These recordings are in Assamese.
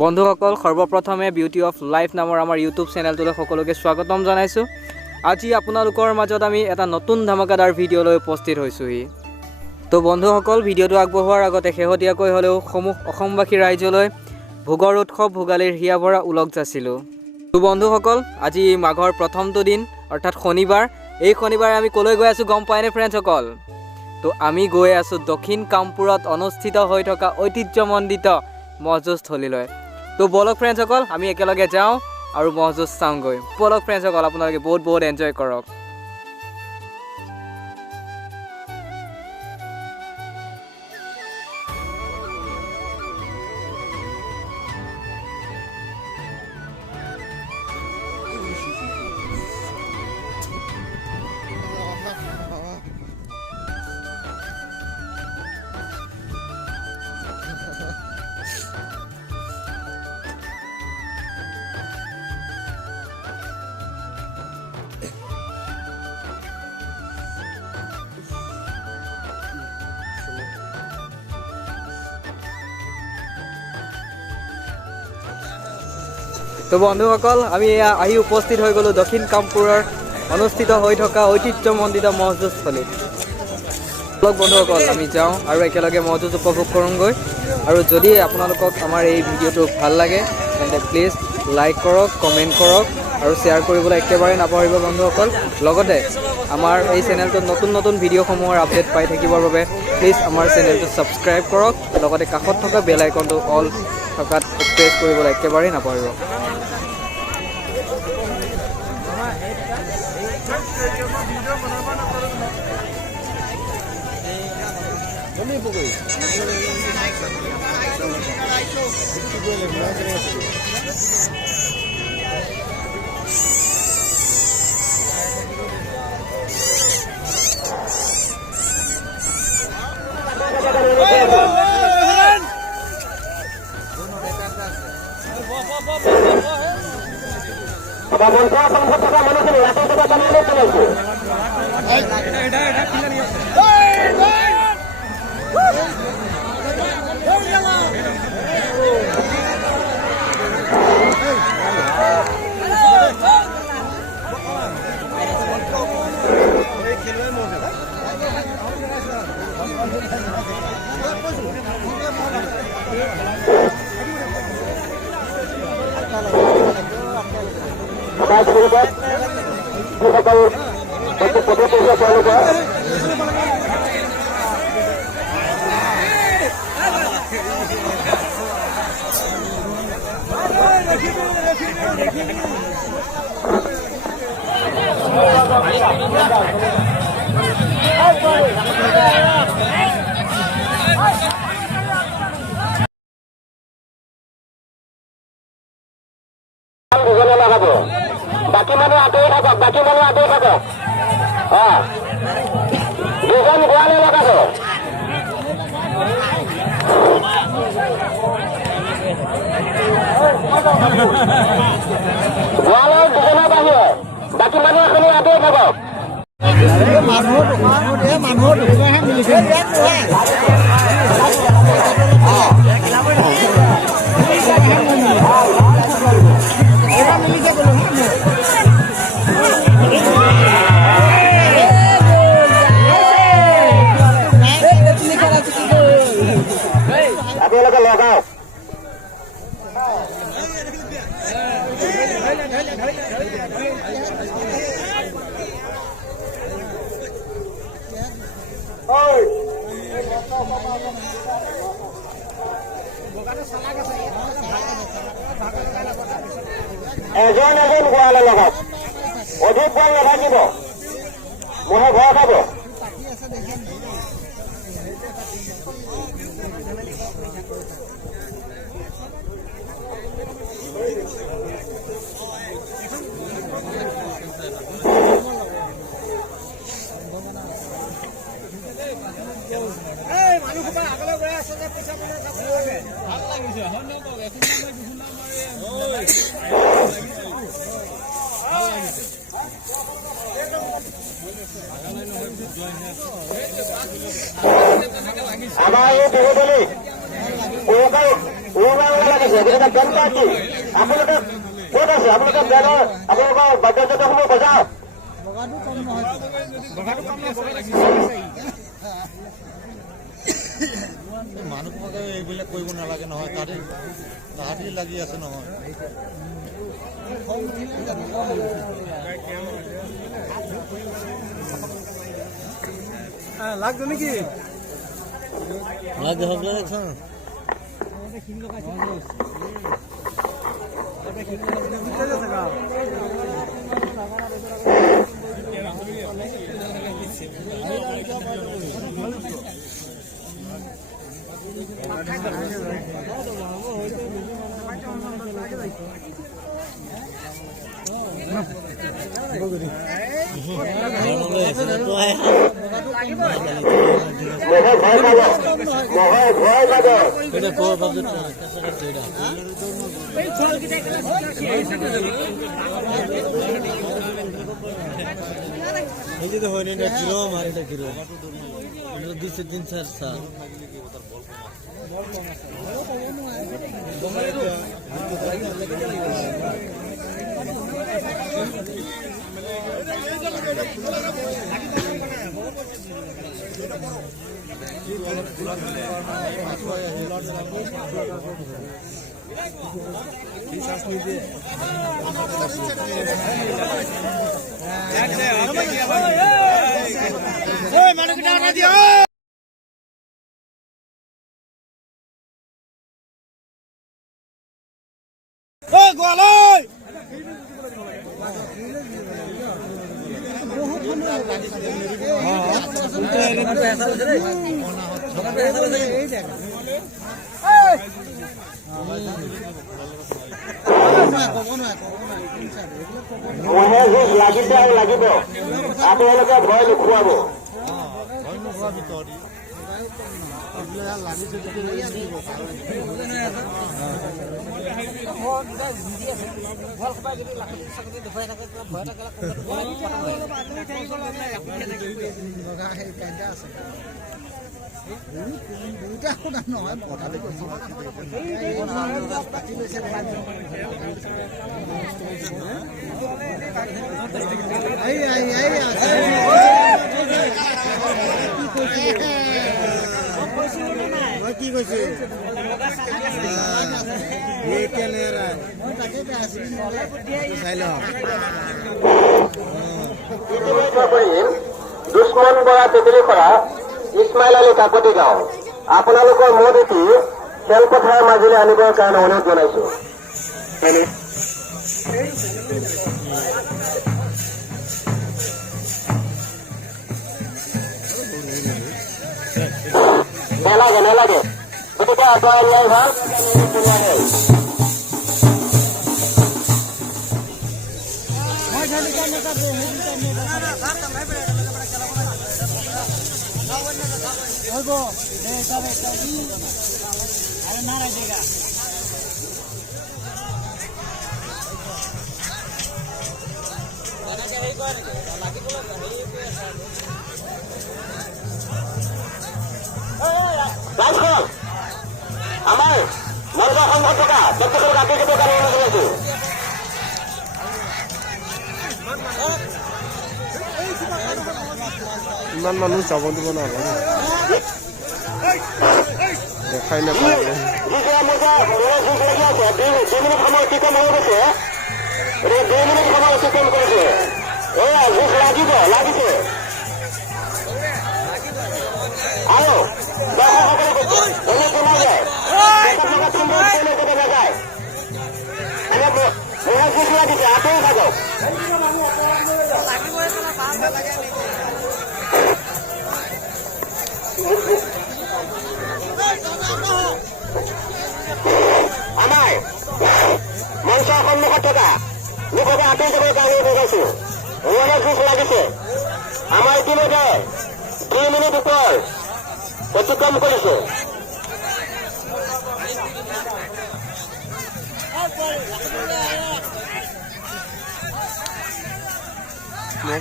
বন্ধুসকল সৰ্বপ্ৰথমে বিউটি অফ লাইফ নামৰ আমাৰ ইউটিউব চেনেলটোলৈ সকলোকে স্বাগতম জনাইছোঁ। আজি আপোনালোকৰ মাজত আমি এটা নতুন ধামাকাদাৰ ভিডিঅ' লৈ উপস্থিত হৈছোঁহি। তো বন্ধুসকল ভিডিঅ'টো আগবঢ়োৱাৰ আগতে শেহতীয়াকৈ হ'লেও অসমবাসী ৰাইজলৈ ভোগৰ উৎসৱ ভোগালীৰ হিয়া ভৰা ওলগ যাছিলোঁ। তো বন্ধুসকল আজি মাঘৰ প্ৰথমটো দিন অৰ্থাৎ শনিবাৰ। এই শনিবাৰে আমি ক'লৈ গৈ আছোঁ গম পায়নে ফ্ৰেণ্ডসকল? তো আমি গৈ আছোঁ দক্ষিণ কামপুৰত অনুষ্ঠিত হৈ থকা ঐতিহ্যমণ্ডিত মহযুঁজস্থলীলৈ। তো বলক ফ্ৰেণ্ডসকল আমি একেলগে যাওঁ আৰু মহযুঁজ চাওঁগৈ। বলক ফ্ৰেণ্ডসকল আপোনালোকে বহুত এনজয় কৰক। তো বন্ধুসকল আমি আহি উপস্থিত হৈ গ'লোঁ দক্ষিণ কামপুৰৰ অনুষ্ঠিত হৈ থকা ঐতিহ্যমণ্ডিত মহযুঁজস্থলীত। বন্ধুসকল আমি যাওঁ আৰু একেলগে মহযুঁজ উপভোগ কৰোঁগৈ। আৰু যদি আপোনালোকক আমাৰ এই ভিডিঅ'টো ভাল লাগে তেন্তে প্লিজ লাইক কৰক, কমেণ্ট কৰক আৰু শ্বেয়াৰ কৰিবলৈ একেবাৰে নাপাহৰিব বন্ধুসকল। লগতে আমাৰ এই চেনেলটোত নতুন ভিডিঅ'সমূহৰ আপডেট পাই থাকিবৰ বাবে প্লিজ আমাৰ চেনেলটো ছাবস্ক্ৰাইব কৰক। লগতে কাষত থকা বেল আইকনটো অল থকাত প্ৰেছ কৰিবলৈ একেবাৰে নাপাহৰিব। বাকী মানুহ আঁতৰি থাকক, দুজন গোৱালে লগাব। গোৱালৰ দুজনৰ বাহিৰে বাকী মানুহ এখনি আঁতৰি থাকক। আপোনালোকে লগাওক। এজন গোৱালে লগাওক, অধিক গোৱাল নাথাকিব, মহে ভয় খাব। আমাৰ এই বিহুদলী আছে গতিকে বেণ্ড পাৰ্টি আপোনালোকে ক'ত আছে আপোনালোকে বেণ্ডৰ আপোনালোকৰ বাদ্যযন্ত্ৰসমূহ বজাওক মানুহবিলাকে এইবিলাক কৰিব নালাগে নহয় তাহাঁতি লাগি আছে নহয় লাগতো নেকি লাগে হবে দেখুন এই যে হয়নি না কিলো মারি না কিলো দিছে 3-4 সাল মহে যুঁজ লাগিছে আৰু লাগিব আপোনালোকে ভয় নোখোৱাব কি কৈছে দুশ্মন বৰা তেতেলীখৰা ইছমাইল আলী কাকতি গাঁও আপোনালোকৰ মত এটি খেলপথাৰ মাজুলী আনিবৰ কাৰণে অনুৰোধ জনাইছো নালাগে নালাগে গতিকে আঁতৰাই নিয়াই ভাল আমাৰ মঞ্চৰ সন্মুখত থকা ব্যক্তিগত আদিকেইটাৰ কাৰণে অনুৰোধ জনাইছো ইমান মানুহ যাব দিব নালাগে দেখাই নাপায় যিকোনো যুঁজ লাগি আছে 2 মিনিট সময় অতিক্ৰম হৈ গৈছে গতিকে 2 মিনিট সময় অতিক্ৰম কৰিছে এয়া যুঁজ লাগিছে আৰু দৰ্শকসকলে এনে শুনা যায় নাযায় এনে যুঁজ লাগিছে আঁতৰি থাকক আমাৰ মঞ্চৰ সন্মুখত থকা লোককে আঁতৰি যাবৰ কাৰণে বুজাইছো এনে যুঁজ লাগিছে আমাৰ ইতিমধ্যে 2 মিনিট ওপৰ অতিক্ৰম কৰিছে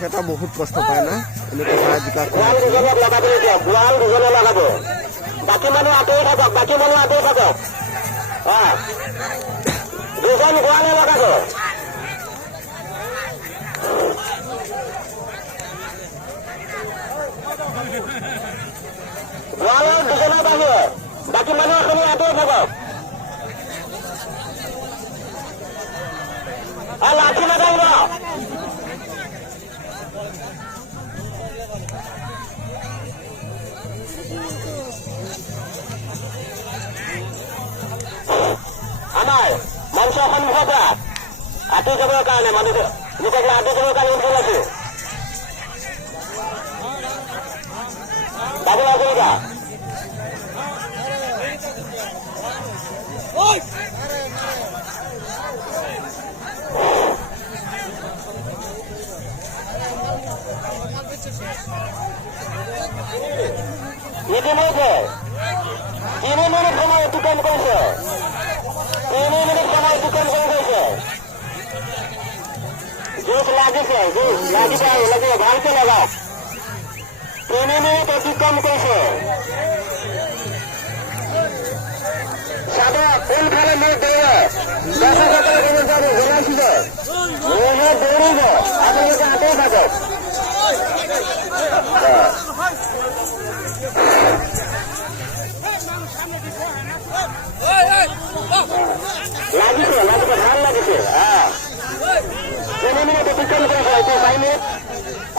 এটা বহুত কষ্ট পায় না এনেকুৱা জিকা গোৱাল দুজনক লগাবলৈ দিয়া গোৱাল দুজনে লগাব বাকী মানুহ আঁতৰি থাকক দুজন গোৱালে লগাব গোৱালৰ দুজনৰ বাহিৰে বাকী মানুহখিনি আঁতৰি থাকক লাঠি নাথাকিব আমাৰ মঞ্চৰ সন্মুখৰ পৰা আঁতৰি যাবৰ কাৰণে মানুহ লোকক আঁতৰি যাবৰ কাৰণে উঠি আছো বাবুল হাজৰিকা ইতিমধ্যে 3 মিনিট সময় অতিক্ৰম কৰিছে 3 মিনিট সময় অতিক্ৰম কৰি গৈছে জোচ লাগিছে লাগিব ভালকে লগাওক 3 মিনিট অতিক্ৰম কৰিছে চাদক কোনফালে মোৰ দৌৰে দৰ্শকসকলে জনাইছো যে মোহে দৌৰিব আপোনালোকে আঁতৰি থাকক লাগিছে ভাল লাগিছে 3 মিনিট অতিক্ৰম কৰিছে এতিয়া 4 মিনিট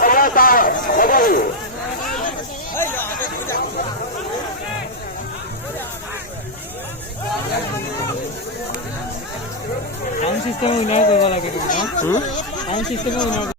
সময় পাৰ হ'বহি সাউণ্ড চিষ্টেম উইনাৰ কৰিব লাগে সাউণ্ড চিষ্টেম উইনাৰ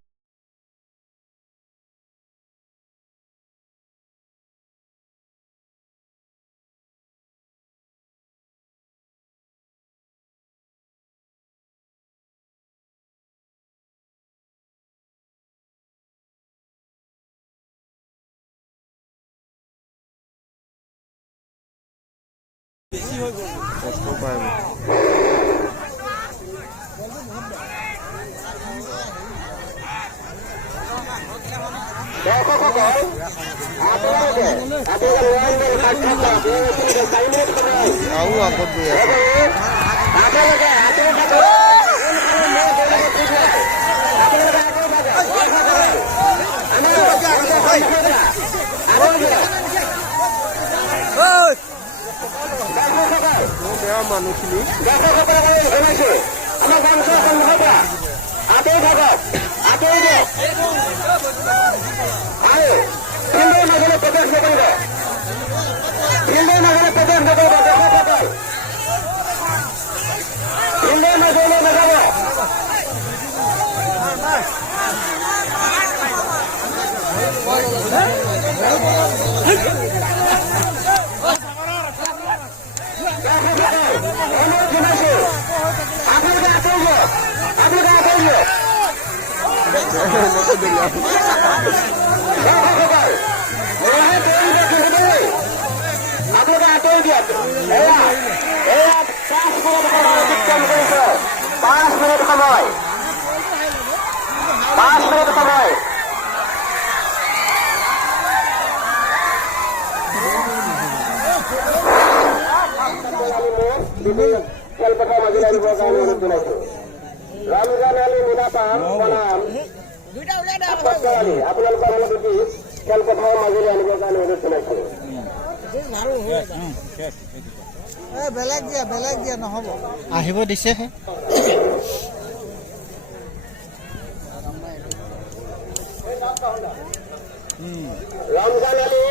কষ্ট পায় আৰু আগত গৈ বেয়া মানুহখিনি জনাইছে আমাৰ মঞ্চৰ সন্মুখৰ পৰা আঁতৰি থাকক আঁতৰি দিয়ক আৰু ফিল্ডৰ মাজলৈ প্ৰৱেশ নকৰিব ফিল্ডৰ মাজলৈ প্ৰৱেশ নকৰিব দৰ্শকসকল ফিল্ডৰ মাজলৈ নাযাব আপোনালোকে আঁতৰি দিয়ক আপোনালোকে আঁতৰি দিয়ক এয়া 5 মিনিট সময় অতিক্ৰম কৰিছে 5 মিনিট সময় খেলপথাৰ মাজলৈ আহিবৰ কাৰণে অনুৰোধ জনাইছো ৰমজান আলী মুনাফাৰ বনাম আপোনালোকৰ অনুমতি খেলপথাৰৰ মাজলৈ আনিবৰ কাৰণে অনুৰোধ জনাইছো বেলেগ দিয়া নহ'ব আহিব দিছেহে ৰমজান আলী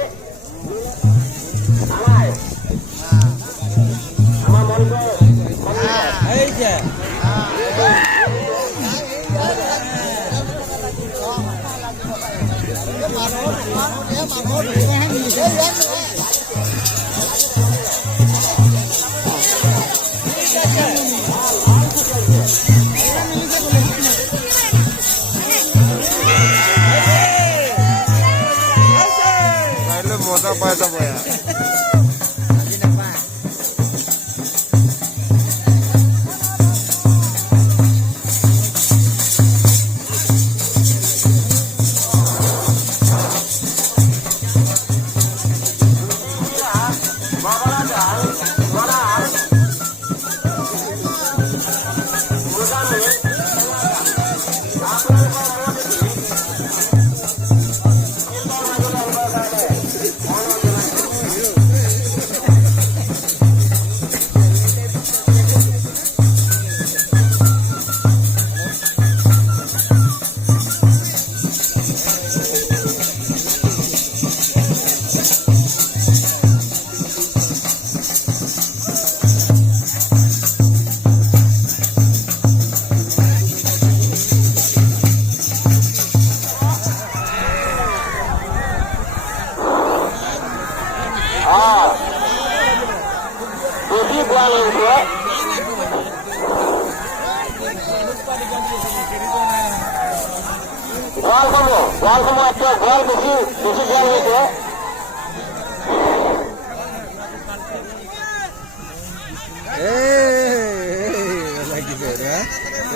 আমাৰ মঞ্চৰ এই যে মজা পাই যাব গঁৰালসমূহ এতিয়া গঁৰাল বেছি গঁৰাল হৈছে। লাগিছে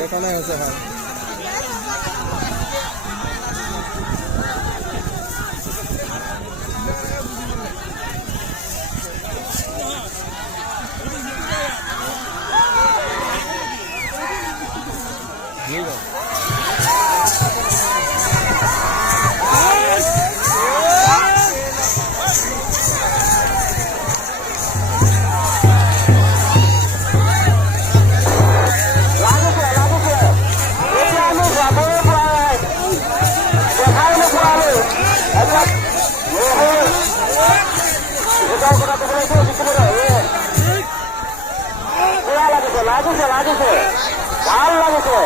এইখনে হৈছে ভাল। লাগিছে ভাল লাগিছে।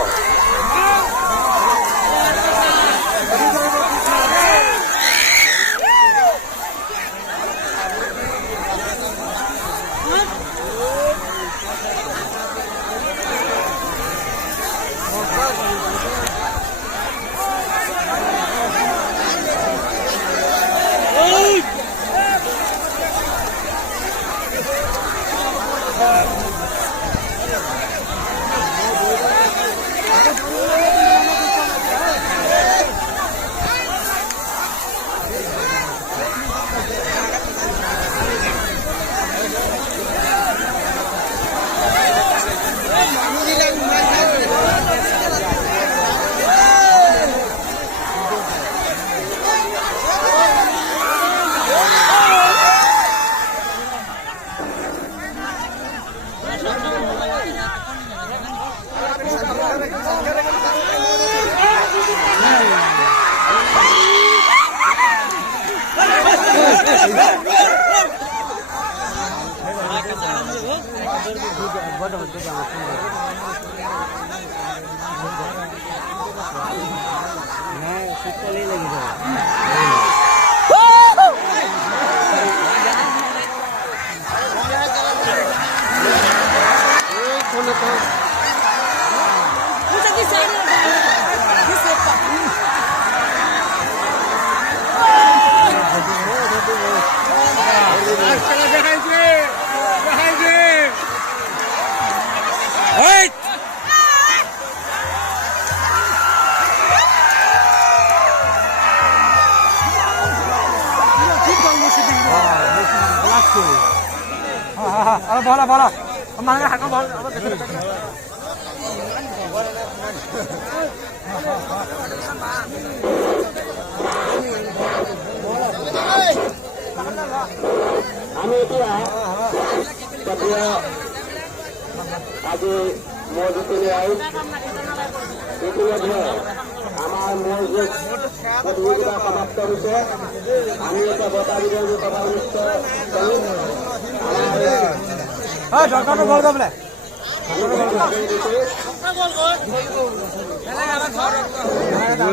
বলা বলা মানুহে হাত বল আমি এতিয়া আজি মছজিদ ইতিমধ্যে আমাৰ মছজিদ প্ৰতিযোগিতা সমাপ্ত হৈছে। আমি এতিয়া বঁটা বিতৰণ সভা অনুষ্ঠিত কৰিম। দৰকাৰটো বল বোলে আমি